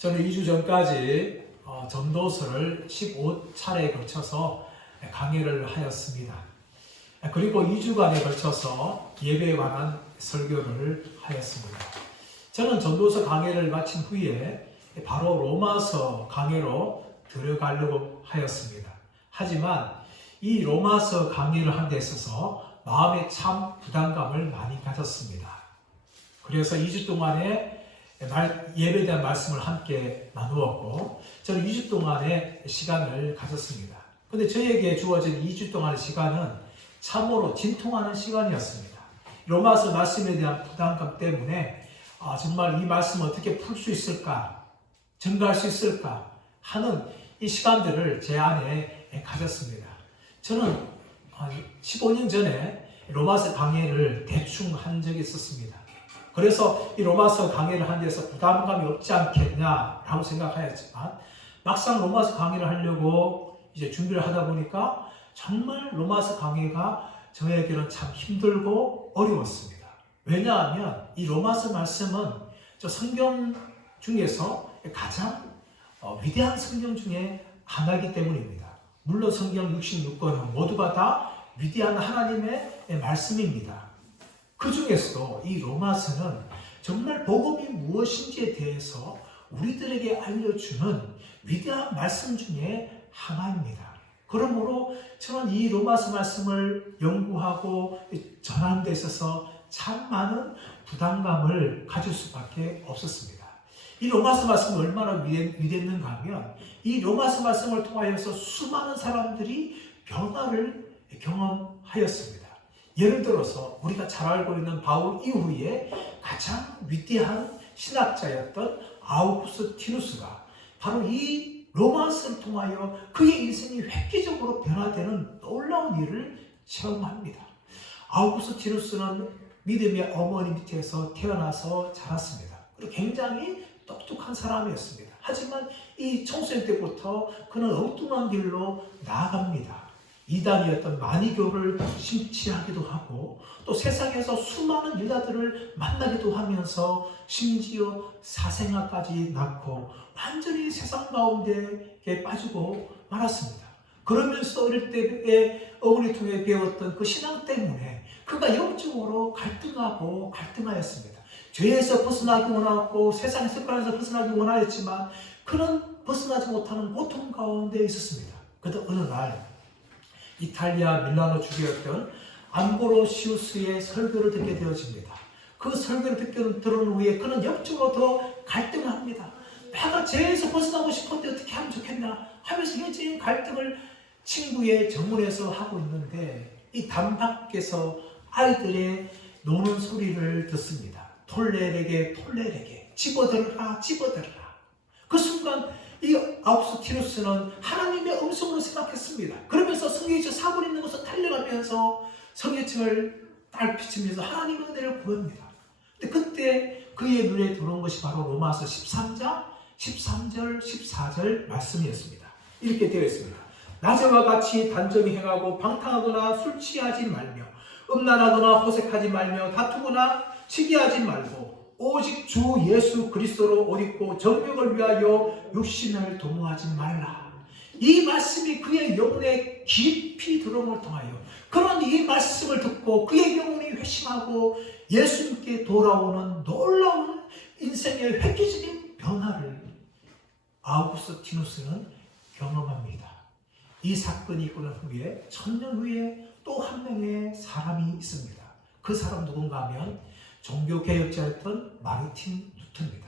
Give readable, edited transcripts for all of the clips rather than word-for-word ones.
저는 2주 전까지 전도서를 15차례에 걸쳐서 강의를 하였습니다. 그리고 2주간에 걸쳐서 예배에 관한 설교를 하였습니다. 저는 전도서 강의를 마친 후에 바로 로마서 강의로 들어가려고 하였습니다. 하지만 이 로마서 강의를 한 데 있어서 마음에 참 부담감을 많이 가졌습니다. 그래서 2주 동안에 예배에 대한 말씀을 함께 나누었고, 저는 2주 동안의 시간을 가졌습니다. 근데 저에게 주어진 2주 동안의 시간은 참으로 진통하는 시간이었습니다. 로마서 말씀에 대한 부담감 때문에 정말 이 말씀을 어떻게 풀 수 있을까, 증거할 수 있을까 하는 이 시간들을 제 안에 가졌습니다. 저는 15년 전에 로마서 강의를 대충 한 적이 있었습니다. 그래서 이 로마서 강의를 하는 데서 부담감이 없지 않겠냐라고 생각하였지만, 막상 로마서 강의를 하려고 이제 준비를 하다 보니까 정말 로마서 강의가 저에게는 참 힘들고 어려웠습니다. 왜냐하면 이 로마서 말씀은 저 성경 중에서 가장 위대한 성경 중에 하나이기 때문입니다. 물론 성경 66권은 모두가 다 위대한 하나님의 말씀입니다. 그 중에서도 이 로마서는 정말 복음이 무엇인지에 대해서 우리들에게 알려주는 위대한 말씀 중에 하나입니다. 그러므로 저는 이 로마서 말씀을 연구하고 전하는 데 있어서 참 많은 부담감을 가질 수밖에 없었습니다. 이 로마서 말씀이 얼마나 위대했는가 하면, 이 로마서 말씀을 통하여서 수많은 사람들이 변화를 경험하였습니다. 예를 들어서 우리가 잘 알고 있는 바울 이후에 가장 위대한 신학자였던 아우구스티누스가 바로 이 로마서를 통하여 그의 인생이 획기적으로 변화되는 놀라운 일을 체험합니다. 아우구스티누스는 믿음의 어머니 밑에서 태어나서 자랐습니다. 그리고 굉장히 똑똑한 사람이었습니다. 하지만 이 청소년 때부터 그는 엉뚱한 길로 나아갑니다. 이단이었던 마니교를 심취하기도 하고, 또 세상에서 수많은 여자들을 만나기도 하면서 심지어 사생아까지 낳고 완전히 세상 가운데에 빠지고 말았습니다. 그러면서 어릴 때에 어머니 통해 배웠던 그 신앙 때문에 그가 영적으로 갈등하였습니다. 죄에서 벗어나기 원하고 세상의 습관에서 벗어나기 원하였지만 그는 벗어나지 못하는 고통 가운데 있었습니다. 그런데 어느 날 이탈리아 밀라노 주교였던 암브로시우스의 설교를 듣게 되어집니다. 그 설교를 들은 후에 그는 영적으로 더 갈등을 합니다. 내가 죄에서 벗어나고 싶은데 어떻게 하면 좋겠나 하면서 여전히 갈등을 친구의 정문에서 하고 있는데, 이 담 밖에서 아이들의 노는 소리를 듣습니다. 톨레레게 집어들어라. 그 순간 이 아우구스티누스는 하나님의 음성으로 생각했습니다. 그러면서 성경의 사고를 있는 곳을 달려가면서 성경책을 딸피치면서 하나님의 은혜를 구합니다. 근데 그때 그의 눈에 들어온 것이 바로 로마서 13장 13절 14절 말씀이었습니다. 이렇게 되어 있습니다. 낮에와 같이 단정히 행하고 방탕하거나 술 취하지 말며 음란하거나 호색하지 말며 다투거나 시기하지 말고 오직 주 예수 그리스도로 옷 입고 정욕을 위하여 육신을 도모하지 말라. 이 말씀이 그의 영혼에 깊이 들어옴을 통하여 그런 이 말씀을 듣고 그의 영혼이 회심하고 예수님께 돌아오는 놀라운 인생의 획기적인 변화를 아우구스티누스는 경험합니다. 이 사건이 있고 난 후에 1000년 후에 또 한 명의 사람이 있습니다. 그 사람 누군가 하면 종교개혁자였던 마르틴 루터입니다.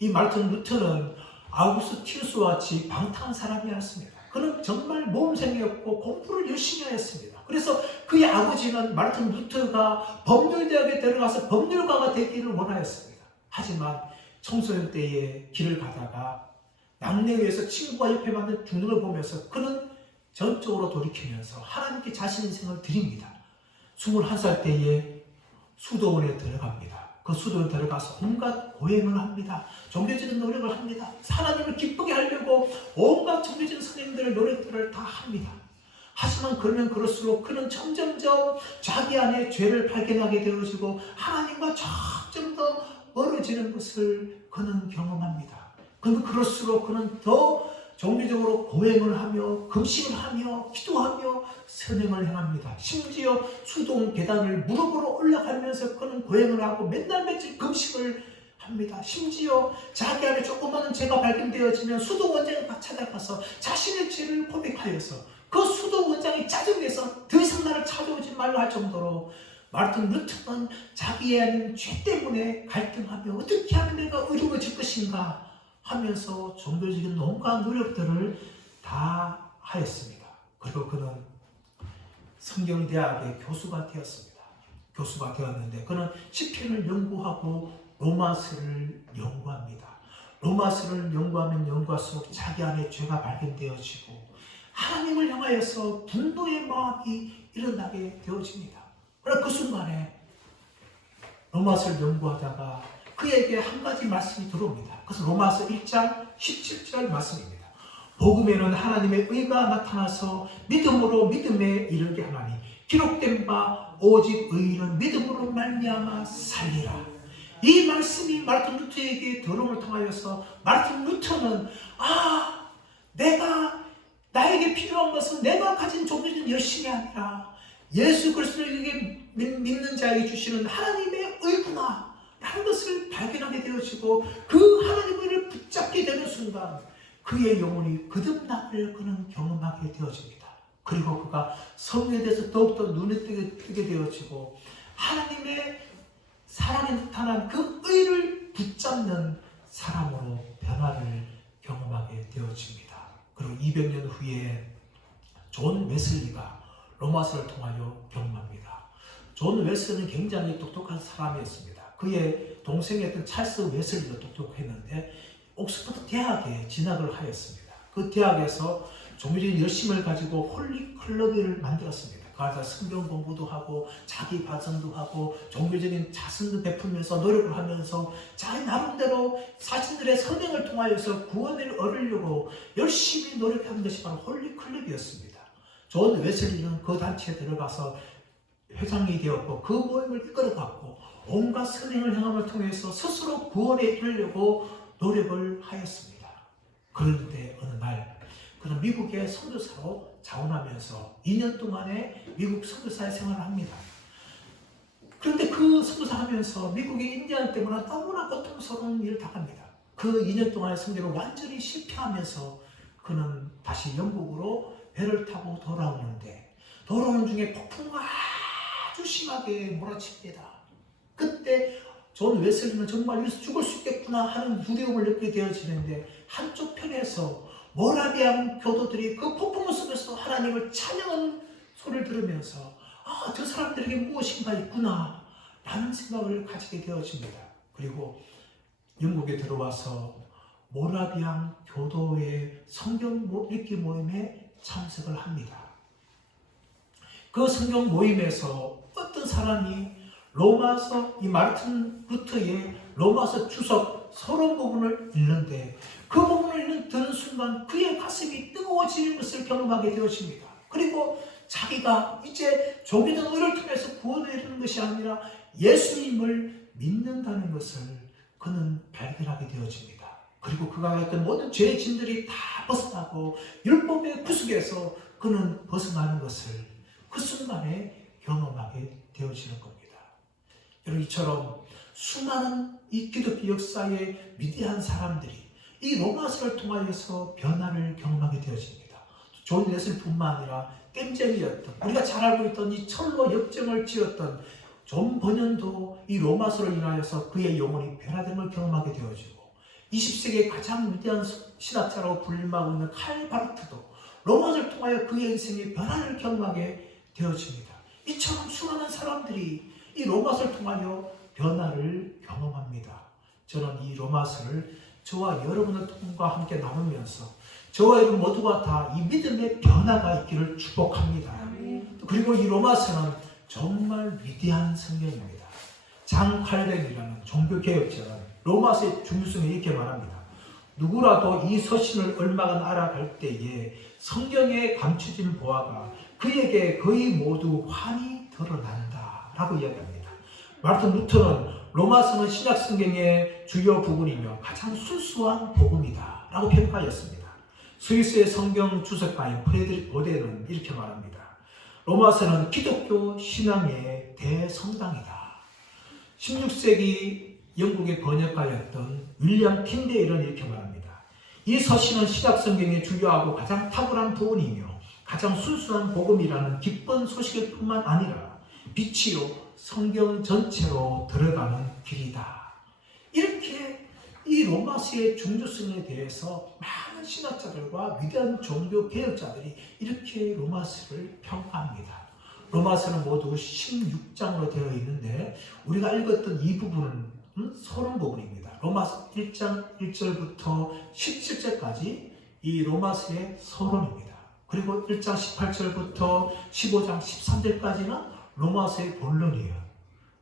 이 마르틴 루터는 아우구스티누스와 같이 방탕한 사람이었습니다. 그는 정말 모험생이었고 공부를 열심히 하였습니다. 그래서 그의 아버지는 마르틴 루터가 법률대학에 들어가서 법률가가 되기를 원하였습니다. 하지만 청소년 때에 길을 가다가 낙뢰에서 친구가 옆에 맞는 죽는 걸 보면서 그는 전적으로 돌이키면서 하나님께 자신 인생을 드립니다. 21살 때에 수도원에 들어갑니다. 그 수도원에 들어가서 온갖 고행을 합니다. 종교적인 노력을 합니다. 하나님을 기쁘게 하려고 온갖 종교적인 선생님들의 노력들을 다 합니다. 하지만 그러면 그럴수록 그는 점점점 자기 안에 죄를 발견하게 되어지고 하나님과 점점 더 멀어지는 것을 그는 경험합니다. 근데 그럴수록 그는 더 종교적으로 고행을 하며 금식을 하며 기도하며 선행을 행합니다. 심지어 수동 계단을 무릎으로 올라가면서 그는 고행을 하고 맨날 며칠 금식을 합니다. 심지어 자기 안에 조그마한 죄가 발견되어지면 수동 원장에 찾아가서 자신의 죄를 고백하여서 그 수동 원장이 짜증내서 더 이상 나를 찾아오지 말라 할 정도로 마르틴 루터는 자기의 아닌 죄 때문에 갈등하며 어떻게 하면 내가 의로워질 것인가 하면서 종교적인 온갖 노력들을 다 하였습니다. 그리고 그는 성경대학의 교수가 되었습니다. 교수가 되었는데 그는 시편을 연구하고 로마서를 연구합니다. 로마서를 연구하면 연구할수록 자기 안에 죄가 발견되어지고 하나님을 향하여서 분노의 마음이 일어나게 되어집니다. 그러나 그 순간에 로마서를 연구하다가 그에게 한 가지 말씀이 들어옵니다. 그래서 로마서 1장 17절 말씀입니다. 복음에는 하나님의 의가 나타나서 믿음으로 믿음에 이르게 하나니 기록된 바 오직 의인은 믿음으로 말미암아 살리라. 이 말씀이 마르틴 루터에게 들어옴을 통하여서 마르틴 루터는 내가 나에게 필요한 것은 내가 가진 종교적인 열심이 아니라 예수 그리스도에게 믿는 자에게 주시는 하나님의 의구나 라는 것을 발견하게 되어지고 그 하나님의 의를 붙잡게 되는 순간 그의 영혼이 거듭남을 그는 경험하게 되어집니다. 그리고 그가 성령에 대해서 더욱더 눈에 뜨게 되어지고 하나님의 사랑에 나타난 그 의를 붙잡는 사람으로 변화를 경험하게 되어집니다. 그리고 200년 후에 존 웨슬리가 로마서를 통하여 경험합니다. 존 웨슬리는 굉장히 똑똑한 사람이었습니다. 그의 동생이었던 찰스 웨슬리도 똑똑했는데 옥스퍼드 대학에 진학을 하였습니다. 그 대학에서 종교적인 열심을 가지고 홀리 클럽을 만들었습니다. 그래서 성경 공부도 하고 자기 발전도 하고 종교적인 자선도 베풀면서 노력을 하면서 자기 나름대로 자신들의 선행을 통하여서 구원을 얻으려고 열심히 노력하는 것이 바로 홀리 클럽이었습니다. 존 웨슬리는 그 단체에 들어가서 회장이 되었고 그 모임을 이끌어갔고 온갖 선행을 행함을 통해서 스스로 구원에 이르려고 노력을 하였습니다. 그런데 어느 날 그는 미국의 선교사로 자원하면서 2년 동안의 미국 선교사의 생활을 합니다. 그런데 그 선교사 하면서 미국의 인디안 때문에 너무나 고통스러운 일을 당합니다. 그 2년 동안의 선교를 완전히 실패하면서 그는 다시 영국으로 배를 타고 돌아오는데 돌아오는 중에 폭풍과 아주 심하게 몰아칩니다. 그때 존 웨슬리는 정말 여기서 죽을 수 있겠구나 하는 두려움을 느끼게 되어지는데 한쪽 편에서 모라비안 교도들이 그 폭풍 속에서 하나님을 찬양하는 소리를 들으면서 저 사람들에게 무엇인가 있구나 라는 생각을 가지게 되어집니다. 그리고 영국에 들어와서 모라비안 교도의 성경 읽기 모임에 참석을 합니다. 그 성경 모임에서 어떤 사람이 로마서 이 마르틴 루터의 로마서 주석 서론 부분을 읽는데 그 부분을 듣는 순간 그의 가슴이 뜨거워지는 것을 경험하게 되어집니다. 그리고 자기가 이제 종교적 의를 통해서 구원을 이루는 것이 아니라 예수님을 믿는다는 것을 그는 발견하게 되어집니다. 그리고 그가 했던 모든 죄의 짐들이 다 벗어나고 율법의 구속에서 그는 벗어나는 것을 그 순간에 경험하게 되어지는 겁니다. 여러분 이처럼 수많은 이 기독교 역사의 위대한 사람들이 이 로마서를 통하여서 변화를 경험하게 되어집니다. 존 웨슬리뿐만 아니라 땜쟁이였던 우리가 잘 알고 있던 이 철로 역정을 지었던 존 버년도 이 로마서를 인하여서 그의 영혼이 변화됨을 경험하게 되어지고 20세기의 가장 위대한 신학자라고 불림하고 있는 칼 바르트도 로마서를 통하여 그의 인생의 변화를 경험하게 되어집니다. 이처럼 수많은 사람들이 이 로마서를 통하여 변화를 경험합니다. 저는 이 로마서를 저와 여러분과 함께 나누면서 저와 여러분 모두가 다 이 믿음의 변화가 있기를 축복합니다. 그리고 이 로마서는 정말 위대한 성경입니다. 장 칼뱅이라는 종교개혁자는 로마서의 중요성을 이렇게 말합니다. 누구라도 이 서신을 얼마간 알아갈 때에 성경에 감추진 보아가 그에게 거의 모두 환히 드러난다 라고 이야기합니다. 마르틴 루터는 로마서는 신약 성경의 주요 부분이며 가장 순수한 복음이다 라고 평가하였습니다. 스위스의 성경 주석가인 프레드릭 보데는 이렇게 말합니다. 로마서는 기독교 신앙의 대성당이다. 16세기 영국의 번역가였던 윌리엄 틴데일은 이렇게 말합니다. 이 서신은 신약 성경의 주요하고 가장 탁월한 부분이며 가장 순수한 복음이라는 기쁜 소식일 뿐만 아니라 빛이요 성경 전체로 들어가는 길이다. 이렇게 이 로마서의 중요성에 대해서 많은 신학자들과 위대한 종교 개혁자들이 이렇게 로마서를 평가합니다. 로마서는 모두 16장으로 되어 있는데 우리가 읽었던 이 부분은 서론 부분입니다. 로마서 1장 1절부터 17절까지 이 로마서의 서론입니다. 그리고 1장 18절부터 15장 13절까지는 로마서의 본론이에요.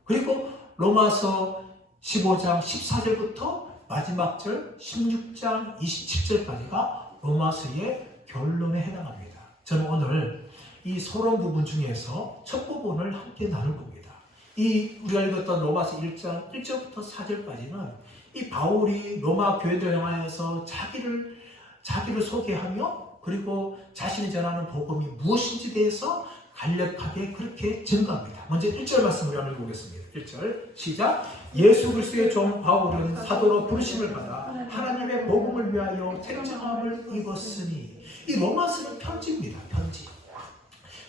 그리고 로마서 15장 14절부터 마지막 절 16장 27절까지가 로마서의 결론에 해당합니다. 저는 오늘 이 서론 부분 중에서 첫 부분을 함께 나눌 겁니다. 이 우리가 읽었던 로마서 1장 1절부터 4절까지는 이 바울이 로마 교회들 향하여서 자기를 소개하며 그리고 자신이 전하는 복음이 무엇인지 대해서 간략하게 그렇게 증거합니다. 먼저 1절 말씀을 한번 읽어보겠습니다. 1절 시작. 예수 그리스도의 종 바울은 사도로 부르심을 받아 하나님의 복음을 위하여 택정함을 입었으니. 이 로마서는 편지입니다. 편지.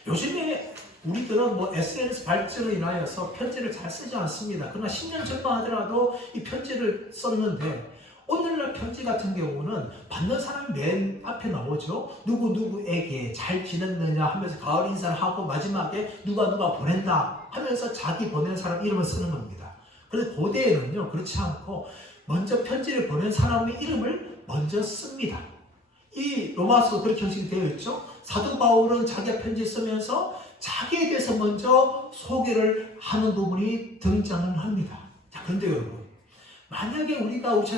요즘에 우리들은 SNS 발전으로 인하여서 편지를 잘 쓰지 않습니다. 그러나 10년 전만 하더라도 이 편지를 썼는데 오늘날 편지 같은 경우는 받는 사람이 맨 앞에 나오죠. 누구누구에게 잘 지냈느냐 하면서 가을 인사를 하고 마지막에 누가 보낸다 하면서 자기 보낸 사람 이름을 쓰는 겁니다. 그런데 고대에는요 그렇지 않고 먼저 편지를 보낸 사람의 이름을 먼저 씁니다. 이 로마서 그렇게 형식이 되어 있죠. 사도 바울은 자기가 편지 쓰면서 자기에 대해서 먼저 소개를 하는 부분이 등장을 합니다. 자, 그런데 여러분, 만약에 우리가 우리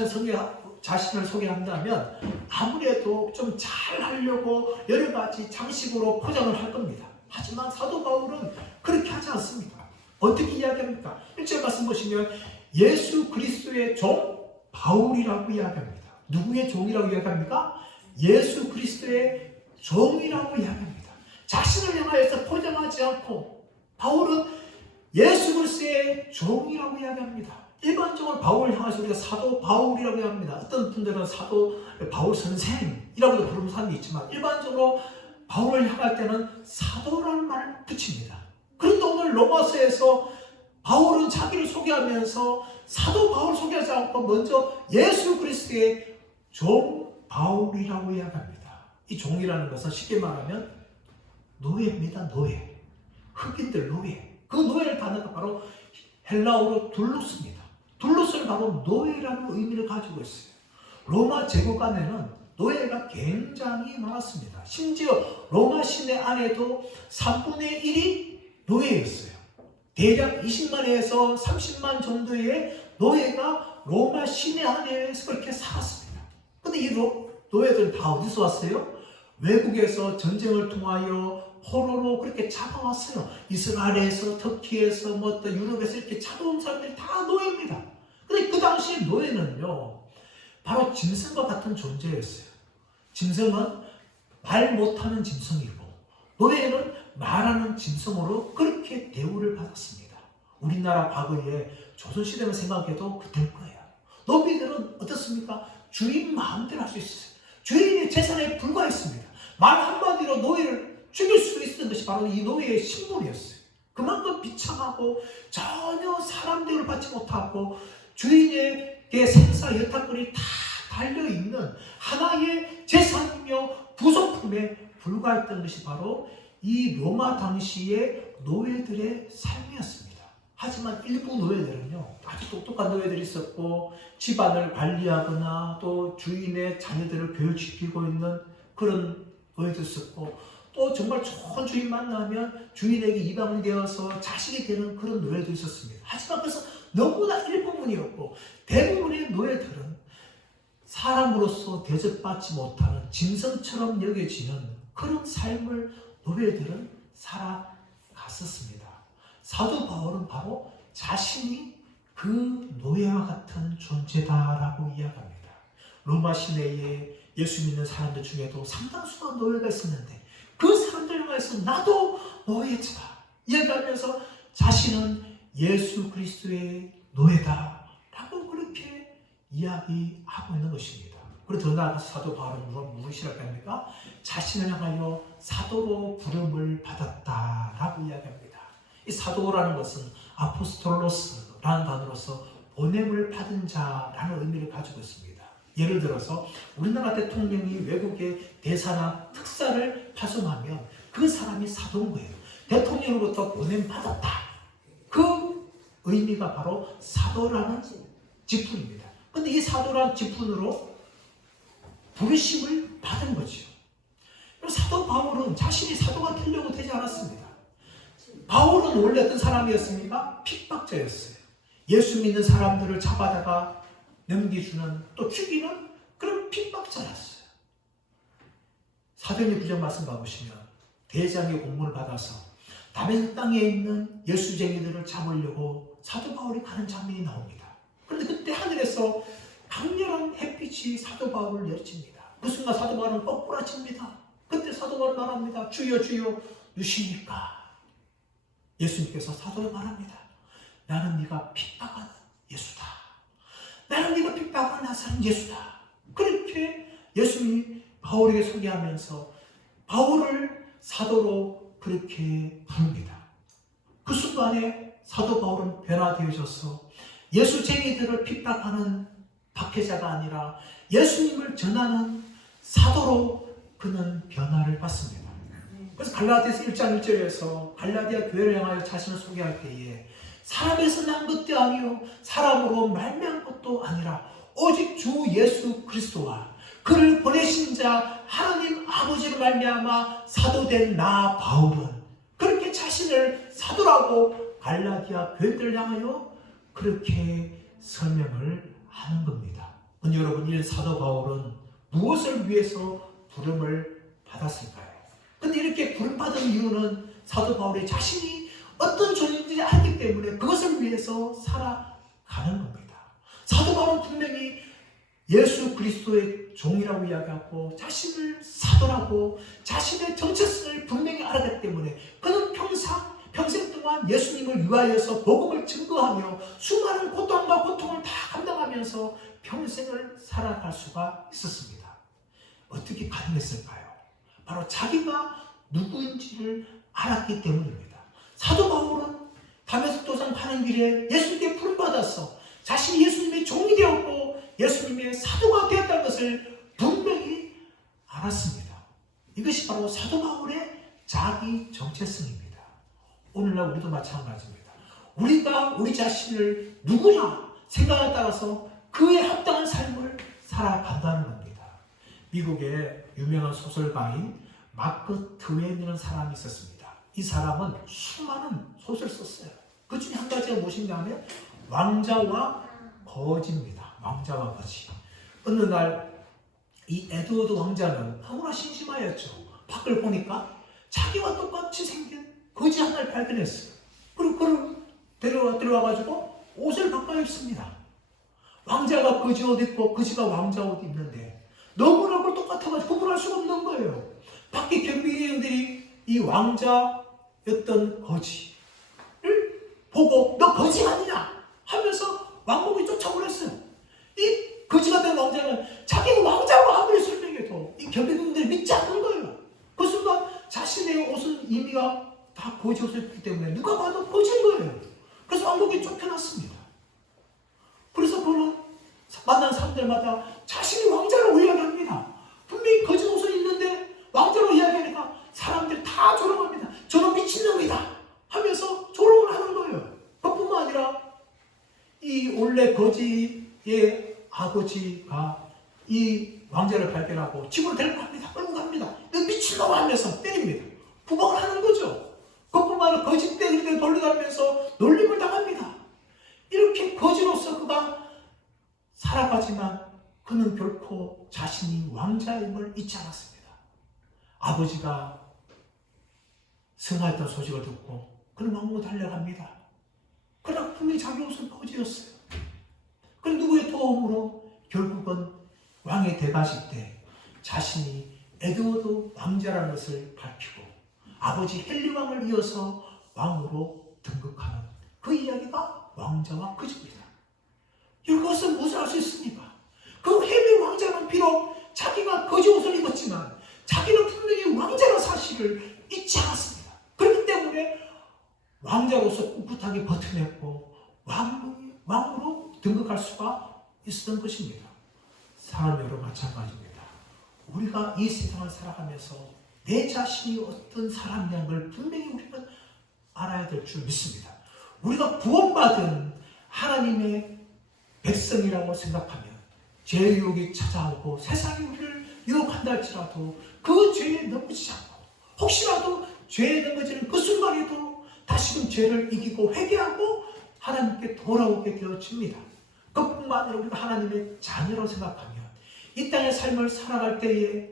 자신을 소개한다면 아무래도 좀 잘하려고 여러 가지 장식으로 포장을 할 겁니다. 하지만 사도 바울은 그렇게 하지 않습니다. 어떻게 이야기합니까? 1절 말씀 보시면 예수 그리스도의 종 바울이라고 이야기합니다. 누구의 종이라고 이야기합니까? 예수 그리스도의 종이라고 이야기합니다. 자신을 향하여서 포장하지 않고 바울은 예수 그리스도의 종이라고 이야기합니다. 일반적으로 바울을 향해서 우리가 사도 바울이라고 이야기합니다. 어떤 분들은 사도 바울 선생이라고도 부르는 사람이 있지만 일반적으로 바울을 향할 때는 사도라는 말을 붙입니다. 그런데 오늘 로마서에서 바울은 자기를 소개하면서 사도 바울을 소개하지 않고 먼저 예수 그리스도의 종 바울이라고 이야기합니다. 이 종이라는 것은 쉽게 말하면 노예입니다. 노예. 흑인들 노예. 그 노예를 단어가 바로 헬라어로 둘루스입니다. 둘루스는 바로 노예라는 의미를 가지고 있어요. 로마 제국 안에는 노예가 굉장히 많았습니다. 심지어 로마 시내 안에도 3분의 1이 노예였어요. 대략 20만에서 30만 정도의 노예가 로마 시내 안에서 그렇게 살았습니다. 근데 이 노예들은 다 어디서 왔어요? 외국에서 전쟁을 통하여 포로로 그렇게 잡아왔어요. 이스라엘에서, 터키에서, 또 유럽에서 이렇게 잡아온 사람들이 다 노예입니다. 근데 그 당시 노예는요, 바로 짐승과 같은 존재였어요. 짐승은 말 못하는 짐승이고, 노예는 말하는 짐승으로 그렇게 대우를 받았습니다. 우리나라 과거에 조선시대만 생각해도 그럴 거예요. 노비들은 어떻습니까? 주인 마음대로 할 수 있어요. 주인의 재산에 불과했습니다. 말 한마디로 노예를 죽일 수 있었던 것이 바로 이 노예의 신분이었어요. 그만큼 비참하고 전혀 사람 대우를 받지 못하고 주인에게 생사 여타권이 다 달려있는 하나의 재산이며 부속품에 불과했던 것이 바로 이 로마 당시의 노예들의 삶이었습니다. 하지만 일부 노예들은요, 아주 똑똑한 노예들이 있었고 집안을 관리하거나 또 주인의 자녀들을 교육시키고 있는 그런 노예도 있었고 또 정말 좋은 주인 만나면 주인에게 이방이 되어서 자식이 되는 그런 노예도 있었습니다. 하지만 그래서 너무나 일부분이었고 대부분의 노예들은 사람으로서 대접받지 못하는 짐승처럼 여겨지는 그런 삶을 노예들은 살아갔었습니다. 사도 바울은 바로 자신이 그 노예와 같은 존재다라고 이야기합니다. 로마 시내에 예수 믿는 사람들 중에도 상당수가 노예가 있었는데 그 사람들 향해서 나도 노예다 이야기하면서 자신은 예수 그리스도의 노예다라고 그렇게 이야기하고 있는 것입니다. 그리고 더 나아가서 사도 바울은 무엇이라고 합니까? 자신을 향하여 사도로 부름을 받았다라고 이야기합니다. 이 사도라는 것은 아포스톨로스라는 단어로서 보냄을 받은 자라는 의미를 가지고 있습니다. 예를 들어서 우리나라 대통령이 외국의 대사나 특사를 파송하면 그 사람이 사도인 거예요. 대통령으로부터 보냄 받았다. 그 의미가 바로 사도라는 직분입니다. 그런데 이 사도라는 직분으로 부르심을 받은 거죠. 사도 바울은 자신이 사도가 되려고 되지 않았습니다. 바울은 원래 어떤 사람이었습니까? 핍박자였어요. 예수 믿는 사람들을 잡아다가 넘겨주는 또 죽이는 그런 핍박자였어요. 사도행전 9장 말씀 봐보시면 대장의 공문을 받아서 다메섹 땅에 있는 예수쟁이들을 잡으려고 사도 바울이 가는 장면이 나옵니다. 그런데 그때 하늘에서 강렬한 햇빛이 사도 바울을 내리칩니다. 그 순간 사도 바울은 뻐꾸라칩니다. 그때 사도 바울은 말합니다. 주여 주여 누십니까? 예수님께서 사도에 말합니다. 나는 네가 핍박하는 예수다. 나는 네가 핍박하는 나사렛 예수다. 그렇게 예수님이 바울에게 소개하면서 바울을 사도로 그렇게 부릅니다. 그 순간에 사도 바울은 변화되어져서 예수쟁이들을 핍박하는 박해자가 아니라 예수님을 전하는 사도로 그는 변화를 받습니다. 그래서 갈라디아서 1장 1절에서 갈라디아 교회를 향하여 자신을 소개할 때에 사람에서 난 것도 아니요 사람으로 말미암은 것도 아니라 오직 주 예수 그리스도와 그를 보내신 자 하나님 아버지로 말미암아 사도된 나 바울은 그렇게 자신을 사도라고 갈라디아 교회들을 향하여 그렇게 설명을 하는 겁니다. 여러분, 이 사도 바울은 무엇을 위해서 부름을 받았을까요? 근데 이렇게 부름받은 이유는 사도 바울이 자신이 어떤 존재인지 알기 때문에 그것을 위해서 살아가는 겁니다. 사도 바울은 분명히 예수 그리스도의 종이라고 이야기하고 자신을 사도라고 자신의 정체성을 분명히 알았기 때문에 그는 평생 동안 예수님을 위하여서 복음을 증거하며 수많은 고통과 고통을 다 감당하면서 평생을 살아갈 수가 있었습니다. 어떻게 가능했을까요? 바로 자기가 누구인지를 알았기 때문입니다. 사도 바울은 다메섹 도상 가는 길에 예수님께 부름받아서 자신이 예수님의 종이 되었고 예수님의 사도가 되었다는 것을 분명히 알았습니다. 이것이 바로 사도 바울의 자기 정체성입니다. 오늘날 우리도 마찬가지입니다. 우리가 우리 자신을 누구냐 생각에 따라서 그에 합당한 삶을 살아간다는 겁니다. 미국의 유명한 소설가인 마크 트웨인이라는 사람이 있었습니다. 이 사람은 수많은 소설을 썼어요. 그 중에 한 가지가 무엇인가 하면 왕자와 거지입니다. 왕자와 거지. 어느 날 이 에드워드 왕자는 너무나 심심하였죠. 밖을 보니까 자기와 똑같이 생긴 거지 하나를 발견했어요. 그리고 그를 데려와가지고 옷을 바꿔 입습니다. 왕자가 거지 옷 입고 거지가 왕자 옷 입는데 너무나 그걸 똑같아가지고 구분할 수가 없는 거예요. 밖에 경비병들이 이 왕자였던 거지를 보고 너 거지 아니냐 하면서 왕복이 쫓아버렸어요. 이 거지가 된 왕자는 자기가 왕자고 아무리 설명해도 이 경비병들이 믿지 않는 거예요. 그 순간 자신의 옷은 이미가 다 거지 옷을 입기 때문에 누가 봐도 거지인 거예요. 그래서 왕복이 쫓겨났습니다. 그래서 그는 만난 사람들마다 자신이 왕자라고 이야기합니다. 분명히 거짓 옷을 입는데 왕자로 이야기하니까 사람들이 다 조롱합니다. 저는 미친놈이다 하면서 조롱을 하는 거예요. 그뿐만 아니라 이 원래 거지의 아버지가 이 왕자를 발견하고 집으로 데리고 갑니다. 끌고 갑니다. 미친놈 하면서 때립니다. 부박을 하는 거죠. 그뿐만 아니라 거짓 때리고 돌려다니면서 놀림을 당합니다. 이렇게 거지로서 그가 살아가지만 그는 결코 자신이 왕자임을 잊지 않았습니다. 아버지가 승하했던 소식을 듣고 그는 왕궁으로 달려갑니다. 그러나 분명히 자기 옷은 거지였어요. 그 누구의 도움으로 결국은 왕이 돼가실 때 자신이 에드워드 왕자라는 것을 밝히고 아버지 헨리 왕을 이어서 왕으로 등극하는 그 이야기가 왕자와 거지입니다. 이것은 무엇을 알 수 있습니까? 그 헨리 왕자는 비록 자기가 거지 옷을 입었지만 자기는 분명히 왕자라는 사실을 잊지 않았습니다. 그렇기 때문에 왕자로서 꿋꿋하게 버텨냈고 왕으로 등극할 수가 있었던 것입니다. 사람 여러분 마찬가지입니다. 우리가 이 세상을 살아가면서 내 자신이 어떤 사람이라는 걸 분명히 우리가 알아야 될 줄 믿습니다. 우리가 구원받은 하나님의 백성이라고 생각하면 죄의 유혹이 찾아오고 세상이 우리를 유혹한다 할지라도 그 죄에 넘어지지 않고 혹시라도 죄에 넘어지는 그 순간에도 다시금 죄를 이기고 회개하고 하나님께 돌아오게 되어집니다. 그뿐만 아니라 우리가 하나님의 자녀라고 생각하면 이 땅의 삶을 살아갈 때에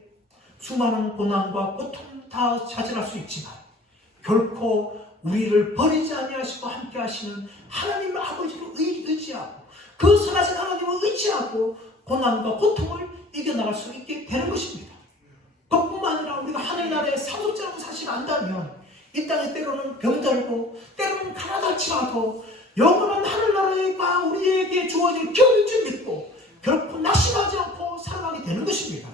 수많은 고난과 고통 다 차지할 수 있지만 결코 우리를 버리지 아니하시고 함께 하시는 하나님의 아버지를 의지하고 그 선하신 하나님을 의지하고 고난과 고통을 이겨나갈 수 있게 되는 것입니다. 그뿐만 아니라 우리가 하늘나라의 상속자라는 사실을 안다면 이 땅에 때로는 병들고 때로는 가난할지라도 영원한 하늘나라가 우리에게 주어질 기업인 줄 믿고 결코 낙심하지 않고 살아가게 되는 것입니다.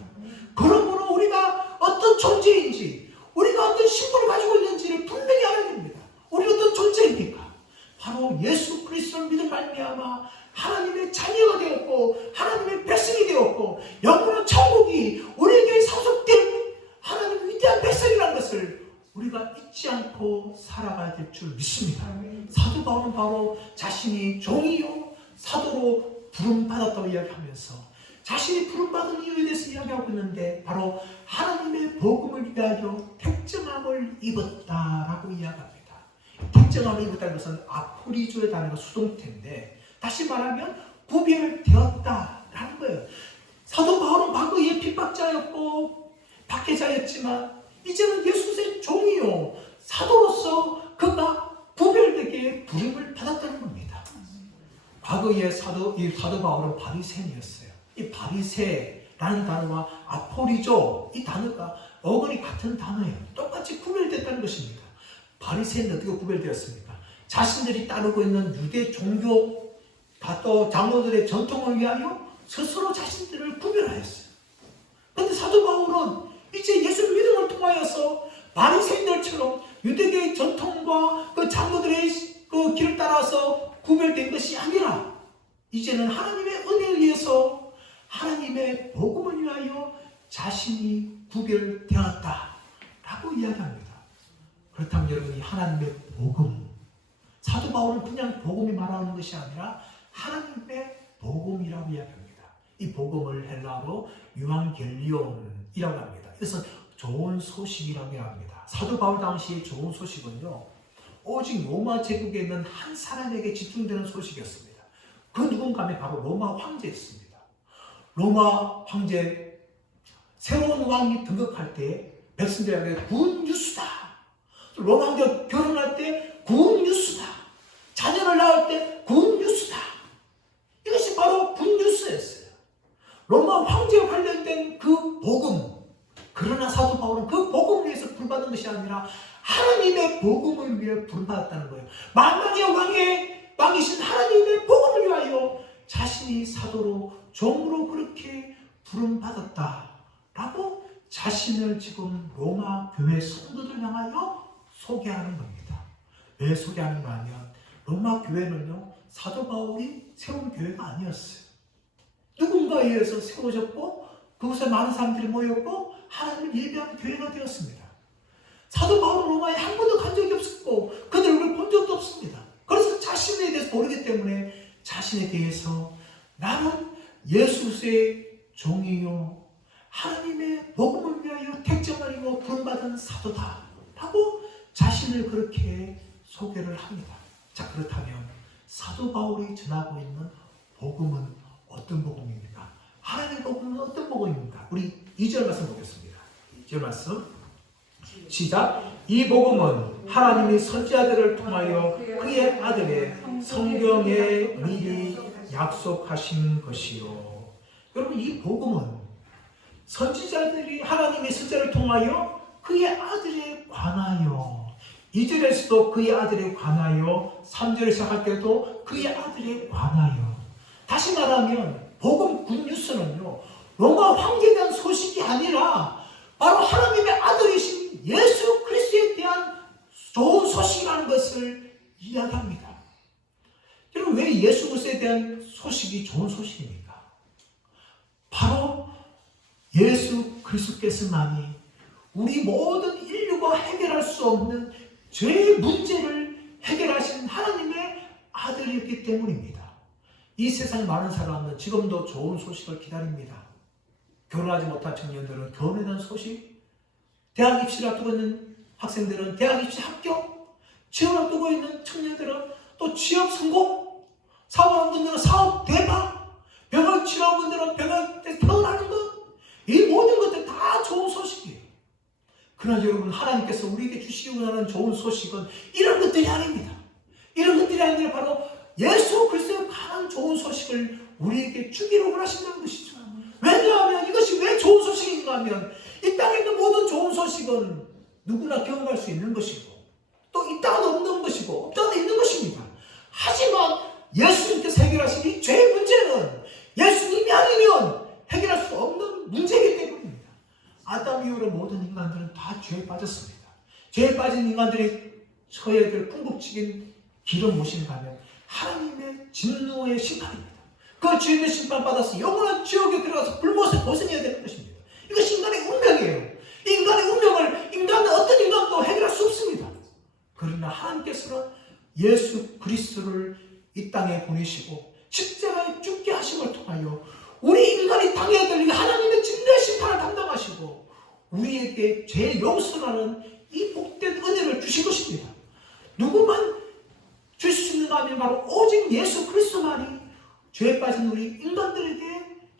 그러므로 우리가 어떤 존재인지 우리가 어떤 신분을 가지고 있는지를 분명히 알아야 됩니다. 우리가 어떤 존재입니까? 바로 예수 그리스도를 믿음 말미암아 하나님의 자녀가 되었고 하나님의 백성이 되었고 영원한 천국이 우리에게 상속된 하나님의 위대한 백성이라는 것을 우리가 잊지 않고 살아가야 될 줄 믿습니다. 사도 바울은 바로 자신이 종이요 사도로 부름받았다고 이야기하면서 자신이 부름받은 이유에 대해서 이야기하고 있는데 바로 하나님의 복음을 위하여 택정함을 입었다라고 이야기합니다. 택정함을 입었다는 것은 아포리조의 단어가 수동태인데 다시 말하면 구별되었다라는 거예요. 사도 바울은 과거에 핍박자였고 박해자였지만 이제는 예수의 종이요 사도로서 그가 구별되게 부름을 받았다는 겁니다. 과거에 사도 바울은 바리새인이었어요. 이 바리새라는 단어와 아포리조 이 단어가 어근이 같은 단어예요. 똑같이 구별됐다는 것입니다. 바리새인은 어떻게 구별되었습니까? 자신들이 따르고 있는 유대 종교 또 장로들의 전통을 위하여 스스로 자신들을 구별하였어요. 그런데 사도 바울은 이제 예수 믿음을 통하여서 바리새인들처럼 유대교의 전통과 그 장로들의 그 길을 따라서 구별된 것이 아니라 이제는 하나님의 은혜에 의해서 하나님의 복음을 위하여 자신이 구별되었다라고 이야기합니다. 그렇다면 여러분이 하나님의 복음, 사도 바울은 그냥 복음이 말하는 것이 아니라 하나님의 복음이라고 이야기합니다. 이 복음을 헬라어로 유앙겔리온이라고 합니다. 이것은 좋은 소식이라고 합니다. 사도 바울 당시의 좋은 소식은요, 오직 로마 제국에 있는 한 사람에게 집중되는 소식이었습니다. 그 누군가 하면 바로 로마 황제였습니다. 로마 황제, 새로운 왕이 등극할 때 백성들에게 굿 뉴스다. 로마 황제가 결혼할 때 굿 뉴스다. 자녀를 낳을 때 굿 뉴스다. 이것이 바로 굿 뉴스였어요. 로마 황제와 관련된 그 복음. 그러나 사도 바울은 그 복음을 위해서 부름받은 것이 아니라 하나님의 복음을 위해 부름받았다는 거예요. 만왕의 왕이신 하나님의 복음을 위하여 자신이 사도로 종으로 그렇게 부름받았다라고 자신을 지금 로마 교회 성도들 향하여 소개하는 겁니다. 왜 소개하는가 하면 로마 교회는요 사도 바울이 세운 교회가 아니었어요. 누군가에 의해서 세워졌고 그곳에 많은 사람들이 모였고 하나님을 예배하는 교회가 되었습니다. 사도 바울은 로마에 한 번도 간 적이 없었고 그들 얼굴 본 적도 없습니다. 그래서 자신에 대해서 모르기 때문에 자신에 대해서 나는 예수의 종이요 하나님의 복음을 위하여 택정을 입어 부름받은 사도다 라고 자신을 그렇게 소개를 합니다. 자, 그렇다면 사도 바울이 전하고 있는 복음은 어떤 복음입니까? 하나님의 복음은 어떤 복음입니까? 우리 2절 말씀 보겠습니다. 2절 말씀 시작. 이 복음은 하나님이 선지자들을 통하여 그의 아들의 성경에 미리 약속하신 것이요. 여러분, 이 복음은 선지자들이 하나님의 선지자를 통하여 그의 아들에 관하여, 2절에서도 그의 아들에 관하여, 3절을 시작할 때도 그의 아들에 관하여. 다시 말하면 복음 굿뉴스는요, 로마 황제에 대한 소식이 아니라 바로 하나님의 아들이신 예수 그리스도에 대한 좋은 소식이라는 것을 이야기합니다. 여러분, 왜 예수 그리스도에 대한 소식이 좋은 소식입니까? 바로 예수 그리스도께서만이 우리 모든 인류가 해결할 수 없는 죄의 문제를 해결하신 하나님의 아들이었기 때문입니다. 이 세상에 많은 사람은 지금도 좋은 소식을 기다립니다. 결혼하지 못한 청년들은 결혼에 대한 소식, 대학 입시를 앞두고 있는 학생들은 대학 입시 합격, 취업 앞두고 있는 청년들은 또 취업 성공, 사업하는 분들은 사업 대박, 병을 치료하는 분들은 병을 태어나는 것, 이 모든 것들 다 좋은 소식이에요. 그러나 여러분, 하나님께서 우리에게 주시기 원하는 좋은 소식은 이런 것들이 아닙니다. 이런 것들이 아니라 바로 예수 그리스도에 관한 좋은 소식을 우리에게 주기로 원하신다는 것이죠. 왜냐하면 이것이 왜 좋은 소식인가 하면 이 땅에 있는 모든 좋은 소식은 누구나 경험할 수 있는 것이고 또 있다가도 없는 것이고 없다가도 있는 것입니다. 하지만 예수님께서 해결하신 이 죄의 문제는 예수님이 아니면 해결할 수 없는 문제이기 때문입니다. 아담 이후로 모든 인간들은 다 죄에 빠졌습니다. 죄에 빠진 인간들이 처해야 될 궁극적인 길은 무엇인가 하면 하나님의 진노의 심판입니다. 그 죄의 심판 받아서 영원한 지옥에 들어가서 불못에 벗어나야 되는 것입니다. 이것이 인간의 운명이에요. 인간의 운명을 인간은 어떤 인간도 해결할 수 없습니다. 그러나 하나님께서는 예수 그리스도를 이 땅에 보내시고 십자가에 죽게 하심을 통하여 우리 인간이 당해야 될 하나님의 진노의 심판을 담당하시고 우리에게 죄 용서라는 이 복된 은혜를 주신 것입니다. 누구만 줄 수 있는가 하면 바로 오직 예수 그리스도만이 죄에 빠진 우리 인간들에게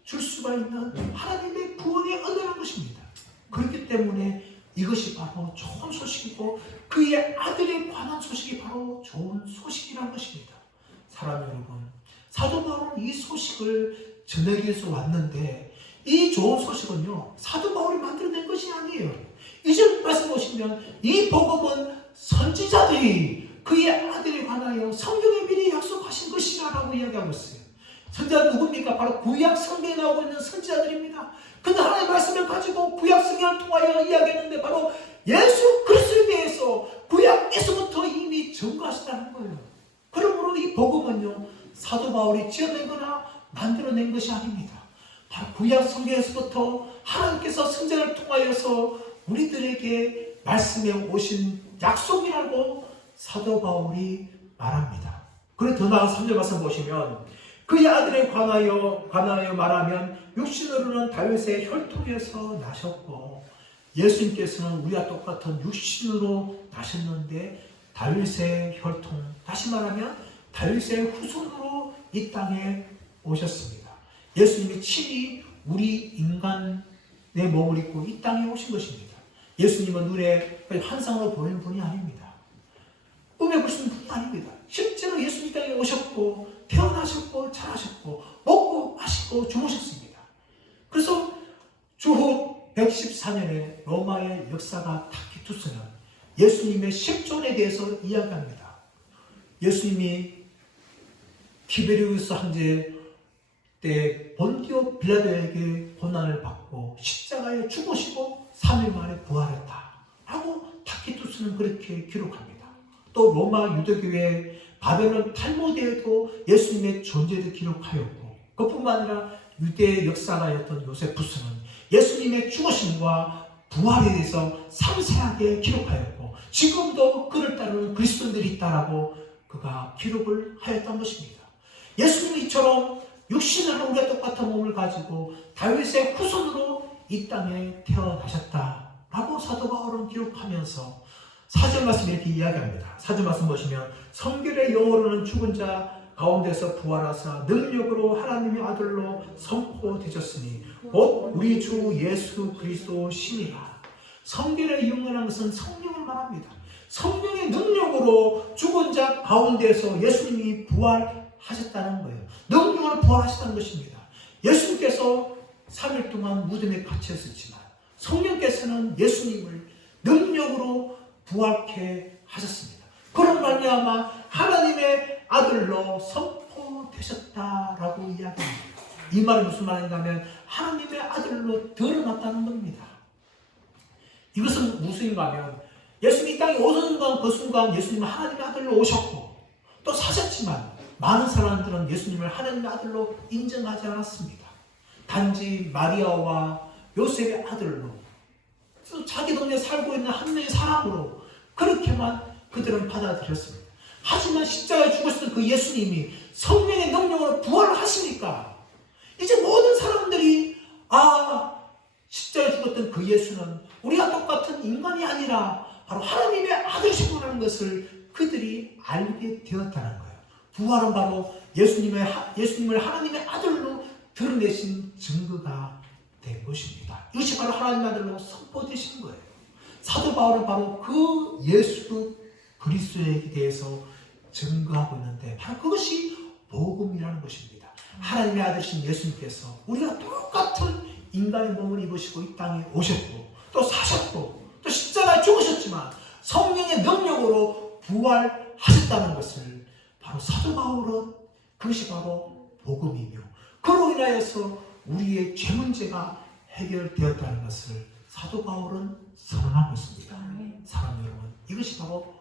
줄 수가 있는 하나님의 구원의 은혜라는 것입니다. 그렇기 때문에 이것이 바로 좋은 소식이고 그의 아들에 관한 소식이 바로 좋은 소식이라는 것입니다. 사랑 여러분, 사도 바울은 이 소식을 전하기 위해서 왔는데 이 좋은 소식은요, 사도 바울이 만들어낸 것이 아니에요. 이제 말씀 보시면 이 복음은 선지자들이 그의 아들에 관하여 성경에 미리 약속하신 것이라고 이야기하고 있어요. 선지자는 누굽니까? 바로 구약 성경에 나오고 있는 선지자들입니다. 그들 하나님의 말씀을 가지고 구약 성경을 통하여 이야기했는데 바로 예수 그리스도에 대해서 구약에서부터 이미 증거하시다는 거예요. 그러므로 이 복음은요, 사도 바울이 지어낸 거나 만들어낸 것이 아닙니다. 바로 구약 성경에서부터 하나님께서 선지자를 통하여서 우리들에게 말씀해 오신 약속이라고 사도 바울이 말합니다. 그리고 더 나아가 3절 말씀 보시면 그의 아들에 관하여 말하면 육신으로는 다윗의 혈통에서 나셨고 예수님께서는 우리와 똑같은 육신으로 나셨는데 다윗의 혈통, 다시 말하면 다윗의 후손으로 이 땅에 오셨습니다. 예수님이 친히 우리 인간의 몸을 입고 이 땅에 오신 것입니다. 예수님은 눈에 환상으로 보이는 분이 아닙니다. 꿈에 보시는 분이 아닙니다. 실제로 예수님 땅에 오셨고 태어나셨고 자라셨고 먹고 마시고 주무셨습니다. 그래서 주후 114년에 로마의 역사가 타키투스는 예수님의 십존에 대해서 이야기합니다. 예수님이 티베리우스 황제 때 본디오 빌라도에게 고난을 받고 십자가에 죽으시고 3일 만에 부활했다 라고 타키투스는 그렇게 기록합니다. 또 로마 유대교회 바벨론 탈무드에도 예수님의 존재를 기록하였고 그뿐만 아니라 유대 역사가였던 요세푸스는 예수님의 죽으심과 부활에 대해서 상세하게 기록하였고 지금도 그를 따르는 그리스도인들이 있다라고 그가 기록을 하였던 것입니다. 예수님이 이처럼 육신으로 우리가 똑같은 몸을 가지고 다윗의 후손으로 이 땅에 태어나셨다라고 사도 바울은 기록하면서 4절 말씀 이렇게 이야기합니다. 4절 말씀 보시면 성결의 영으로는 죽은 자 가운데서 부활하사 능력으로 하나님의 아들로 선포되셨으니 곧 우리 주 예수 그리스도 신이라. 성결의 영이라는 것은 성령을 말합니다. 성령의 능력으로 죽은 자 가운데서 예수님이 부활하셨다는 거예요. 능력으로 부활하셨다는 것입니다. 예수님께서 3일 동안 무덤에 갇혔었지만 성령께서는 예수님을 능력으로 부활케 하셨습니다. 그런 말미암아 하나님의 아들로 선포되셨다라고 이야기합니다. 이 말이 무슨 말인가면 하나님의 아들로 드러났다는 겁니다. 이것은 무슨가 하면 예수님이 이 땅에 오는 그 순간 예수님은 하나님의 아들로 오셨고 또 사셨지만 많은 사람들은 예수님을 하나님의 아들로 인정하지 않았습니다. 단지 마리아와 요셉의 아들로 자기 동네에 살고 있는 한 명의 사람으로 그렇게만 그들은 받아들였습니다. 하지만 십자가에 죽으셨던 그 예수님이 성령의 능력으로 부활을 하시니까 이제 모든 사람들이 십자가에 죽었던 그 예수는 우리가 똑같은 인간이 아니라 바로 하나님의 아들이시구나라는 것을 그들이 알게 되었다는 거예요. 부활은 바로 예수님을 하나님의 아들로 드러내신 증거가 된 것입니다. 이것이 바로 하나님의 아들로 선포되신 거예요. 사도 바울은 바로 그 예수 그리스도에 대해서 증거하고 있는데 바로 그것이 복음이라는 것입니다. 하나님의 아들이신 예수님께서 우리가 똑같은 인간의 몸을 입으시고 이 땅에 오셨고 또 사셨고 또 십자가에 죽으셨지만 성령의 능력으로 부활하셨다는 것을 바로 사도 바울은 그것이 바로 복음이며 그로 인하여서 우리의 죄 문제가 해결되었다는 것을 사도 바울은 선언하고 있습니다. 사랑하는 여러분, 이것이 바로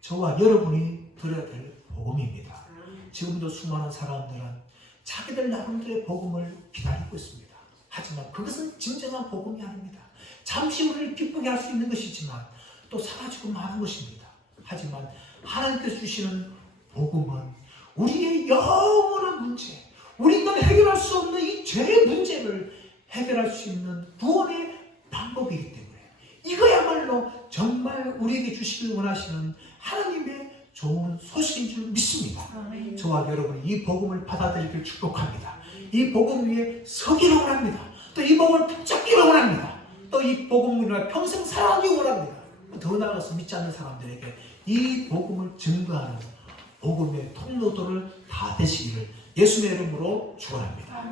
저와 여러분이 들어야 될 복음입니다. 지금도 수많은 사람들은 자기들 나름대로의 복음을 기다리고 있습니다. 하지만 그것은 진정한 복음이 아닙니다. 잠시 우리를 기쁘게 할 수 있는 것이지만 또 사라지고 마는 것입니다. 하지만 하나님께서 주시는 복음은 우리의 영원한 문제, 우리가 해결할 수 없는 이 죄의 문제를 해결할 수 있는 구원의 방법이기 때문에 이거야말로 정말 우리에게 주시길 원하시는 하나님의 좋은 소식인 줄 믿습니다. 저와 여러분이 이 복음을 받아들이길 축복합니다. 이 복음 위에 서기를 원합니다. 또 이 복음을 붙잡기를 원합니다. 또 이 복음을 평생 살아가기 원합니다. 더 나아가서 믿지 않는 사람들에게 이 복음을 증거하는 복음의 통로들을 다 되시기를 예수님의 이름으로 축원합니다.